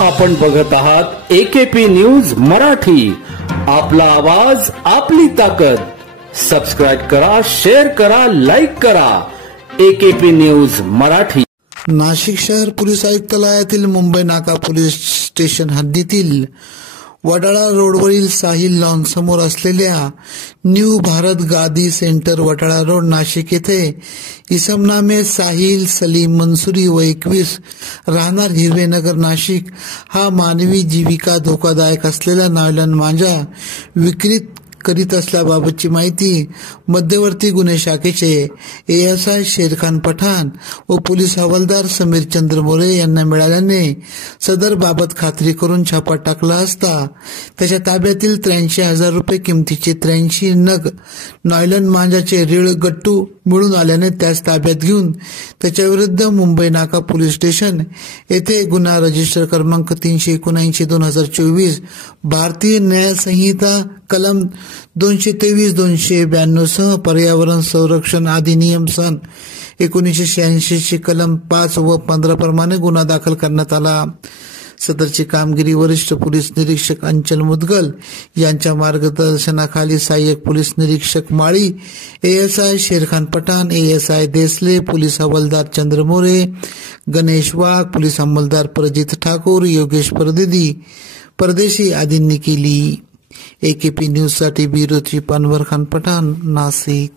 आपण बघत आहात AKP न्यूज मराठी. आपला आवाज आपली ताकद. सबस्क्राइब करा, शेअर करा, लाईक करा. AKP news Marathi. नाशिक शहर पोलीस आयुक्तालयातील मुंबई नाका पोलीस स्टेशन हद्दीतील वडाळा रोडवरील साहिल लॉन समोर असलेल्या न्यू भारत गादी सेंटर वडाळा रोड नाशिक येथे इसम नामे साहिल सलीम मंसुरी व 21 राहणार हिरवेनगर नाशिक हा मानवी जीविका धोकादायक असलेला नायलॉन मांजा विक्रीत करीत असल्याबाबतची माहिती मध्यवर्ती गुन्हे शाखेचे ASI शेरखान पठाण व पोलीस हवालदार समीर चंद्र मोरे यांना मिळाल्याने सदर बाबत खात्री करून छापा टाकला असता त्याच्या ताब्यातील 83,000 रुपये किमतीचे 83 नग नायलॉन मांजाचे रीळ गट्टू मिळून आल्याने त्यास ताब्यात घेऊन त्याच्याविरुद्ध मुंबई नाका पोलीस स्टेशन येथे गुन्हा रजिस्टर क्रमांक 379/2024 भारतीय न्याय संहिता कलम 223-292 सह पर्यावरण संरक्षण अधिनियम सन 1986 ची कलम 5 व 15 प्रमाणे गुन्हा दाखल करण्यात आला. सदरची कामगिरी वरिष्ठ पोलीस निरीक्षक अंचल मुदगल यांच्या मार्गदर्शनाखाली सहाय्यक पोलीस निरीक्षक Mali, ASI Sherkhan Pathan, ASI Desale, police हवालदार चंद्र मोरे, गणेश वाघ, पोलीस अंमलदार प्रजित ठाकूर, योगेश परदेशी आदींनी केली. AKP न्यूज साठी ब्युरो चीफ अनवर खान पठाण, नाशिक.